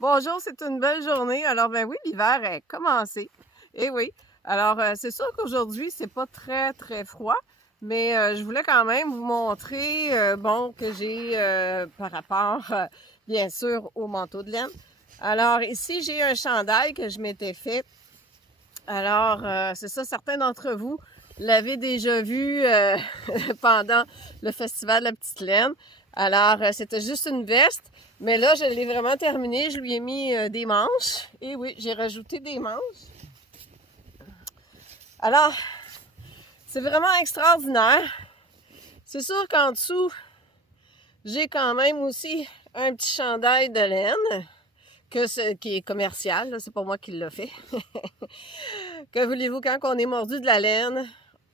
Bonjour, c'est une belle journée. Alors, ben oui, l'hiver est commencé. Eh oui. Alors, c'est sûr qu'aujourd'hui, c'est pas très, très froid, mais je voulais quand même vous montrer, bon, que j'ai par rapport, bien sûr, au manteau de laine. Alors, ici, j'ai un chandail que je m'étais fait. Alors, c'est ça, certains d'entre vous l'avaient déjà vu pendant le festival de la petite laine. Alors, c'était juste une veste, mais là, je l'ai vraiment terminé. Je lui ai mis des manches. Et oui, j'ai rajouté des manches. Alors, c'est vraiment extraordinaire. C'est sûr qu'en dessous, j'ai quand même aussi un petit chandail de laine qui est commercial. C'est pas moi qui l'ai fait. Que voulez-vous, quand on est mordu de la laine,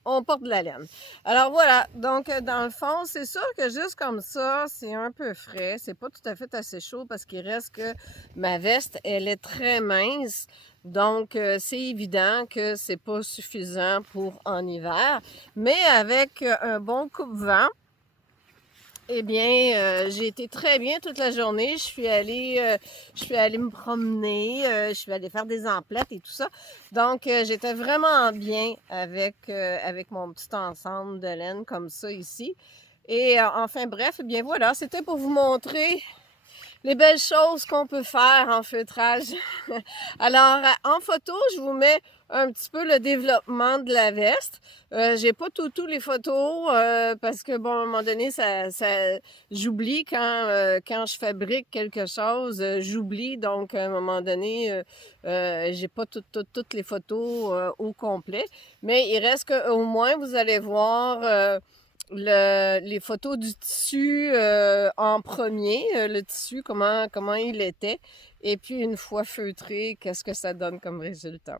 on porte de la laine. Alors voilà, donc dans le fond, c'est sûr que juste comme ça, c'est un peu frais. C'est pas tout à fait assez chaud parce qu'il reste que ma veste, elle est très mince. Donc, c'est évident que c'est pas suffisant pour en hiver. Mais avec un bon coupe-vent, eh bien, j'ai été très bien toute la journée. Je suis allée me promener, je suis allée faire des emplettes et tout ça. Donc, j'étais vraiment bien avec mon petit ensemble de laine comme ça ici. Et enfin bref, eh bien voilà, c'était pour vous montrer les belles choses qu'on peut faire en feutrage. Alors, en photo, je vous mets un petit peu le développement de la veste. J'ai pas tout les photos parce que, bon, à un moment donné, j'oublie quand je fabrique quelque chose, j'oublie. Donc, à un moment donné, j'ai pas toutes les photos au complet. Mais il reste qu'au moins, vous allez voir les photos du tissu en premier, le tissu, comment il était, et puis une fois feutré, qu'est-ce que ça donne comme résultat.